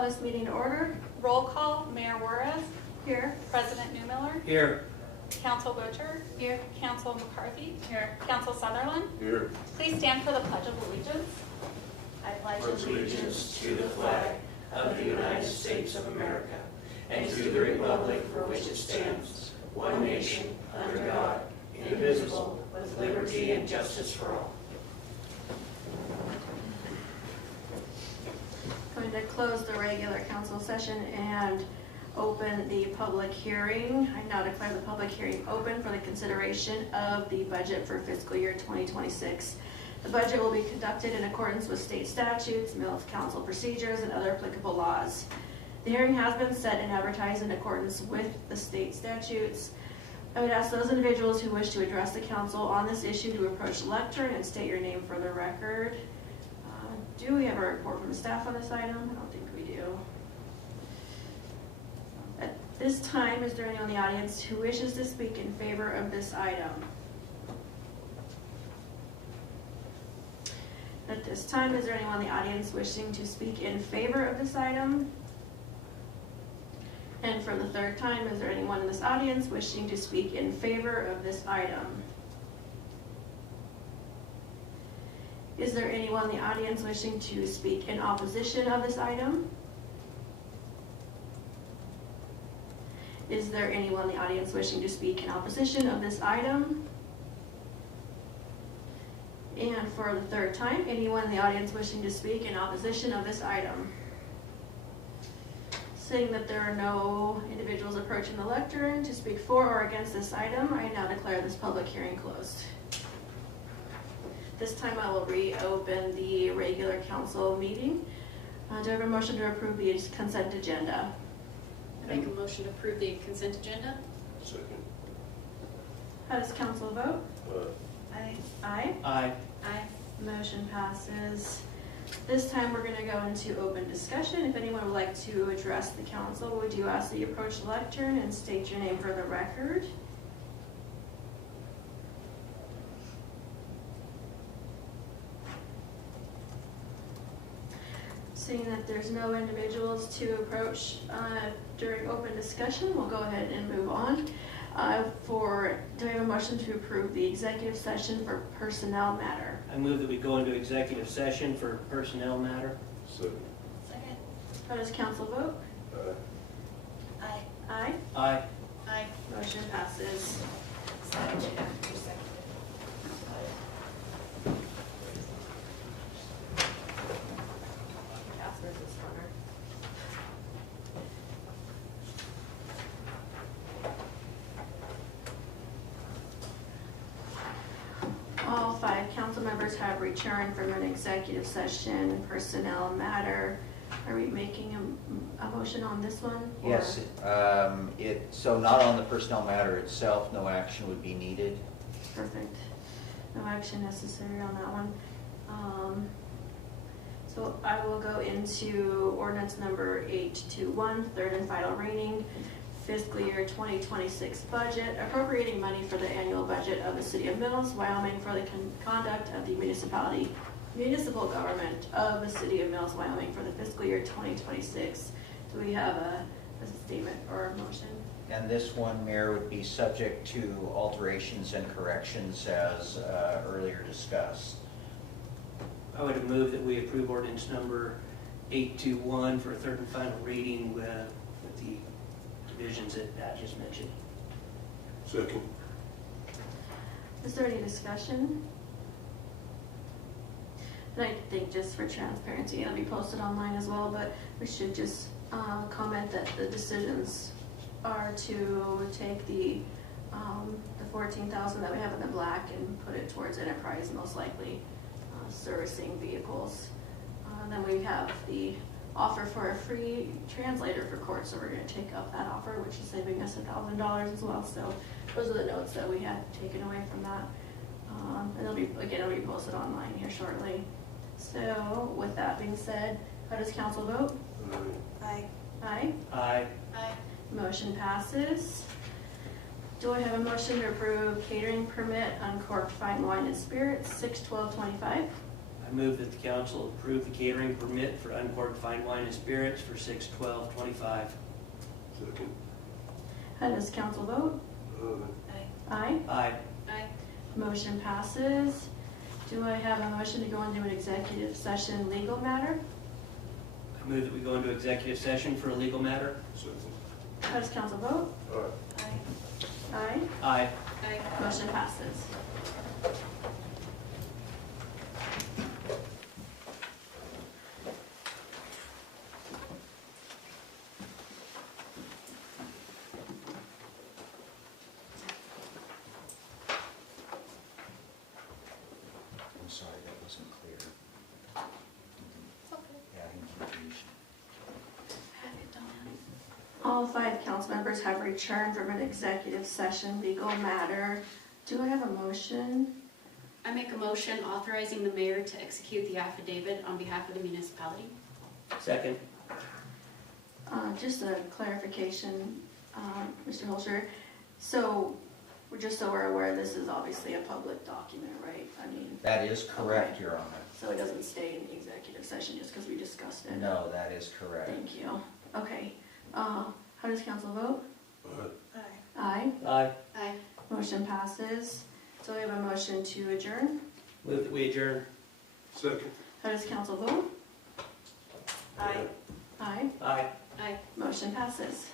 call this meeting to order. Roll call, Mayor Juarez. Here. President Newmiller. Here. Council Butcher. Here. Council McCarthy. Here. Council Sutherland. Here. Please stand for the Pledge of Allegiance. I pledge allegiance to the flag of the United States of America and to the republic for which it stands, one nation, under God, indivisible, with liberty and justice for all. Going to close the regular council session and open the public hearing. I now declare the public hearing open for the consideration of the budget for fiscal year 2026. The budget will be conducted in accordance with state statutes, Mills Council procedures, and other applicable laws. The hearing has been set and advertised in accordance with the state statutes. I would ask those individuals who wish to address the council on this issue to approach the lectern and state your name for the record. Do we have a report from the staff on this item? I don't think we do. At this time, is there anyone in the audience who wishes to speak in favor of this item? At this time, is there anyone in the audience wishing to speak in favor of this item? And for the third time, is there anyone in this audience wishing to speak in favor of this item? Is there anyone in the audience wishing to speak in opposition of this item? Is there anyone in the audience wishing to speak in opposition of this item? And for the third time, anyone in the audience wishing to speak in opposition of this item? Seeing that there are no individuals approaching the lectern to speak for or against this item, I now declare this public hearing closed. This time I will reopen the regular council meeting. Do I have a motion to approve the consent agenda? I make a motion to approve the consent agenda. Second. How does council vote? Aye. Aye. Aye. Aye. Motion passes. This time we're going to go into open discussion. If anyone would like to address the council, would you ask that you approach the lectern and state your name for the record? Seeing that there's no individuals to approach during open discussion, we'll go ahead and move on. Do I have a motion to approve the executive session for personnel matter? I move that we go into executive session for personnel matter. Second. Second. How does council vote? Aye. Aye. Aye. Aye. Aye. Motion passes. Casper's this corner. All 5 council members have returned from an executive session, personnel matter. Are we making a motion on this one? or- Yes, so not on the personnel matter itself, no action would be needed. Perfect. No action necessary on that one. So I will go into ordinance number 821, third and final reading, fiscal year 2026 budget, appropriating money for the annual budget of the City of Mills, Wyoming for the conduct of the municipal government of the City of Mills, Wyoming for the fiscal year 2026. Do we have a statement or a motion? And this one, Mayor, would be subject to alterations and corrections as earlier discussed. I would move that we approve ordinance number 821 for a third and final reading with the divisions that Pat just mentioned. Second. Is there any discussion? And I think just for transparency, it'll be posted online as well, but we should just comment that the decisions are to take the 14,000 that we have in the black and put it towards enterprise, most likely servicing vehicles. Then we have the offer for a free translator for court, so we're going to take up that offer, which is saving us $1,000 as well. So those are the notes that we had taken away from that. And it'll be posted online here shortly. So with that being said, how does council vote? Aye. Aye. Aye. Aye. Motion passes. Do I have a motion to approve catering permit uncorked fine wine and spirits, 6/12/25? I I move that the council approve the catering permit for uncorked fine wine and spirits for 6/12/25. Second. How does council vote? Aye. Aye. Aye. Motion passes. Do I have a motion to go into an executive session legal matter? I move that we go into executive session for a legal matter. Second. How does council vote? Aye. Aye. Aye. Aye. Motion passes. I'm sorry, that wasn't clear. It's okay. Adding confusion. All 5 council members have returned from an executive session legal matter. Do I have a motion? I make a motion authorizing the mayor to execute the affidavit on behalf of the municipality. Second. Just a clarification, Mr. Holscher. So, just so we're aware, this is obviously a public document, right? I mean, That is correct, Okay. Your Honor. so it doesn't stay in the executive session just because we discussed it? No, that is correct. Thank you. Okay. How does council vote? Aye. Aye. Aye. Aye. Motion passes. So we have a motion to adjourn. Move that we adjourn. Second. How does council vote? Aye. Aye. Aye. Aye. Motion passes.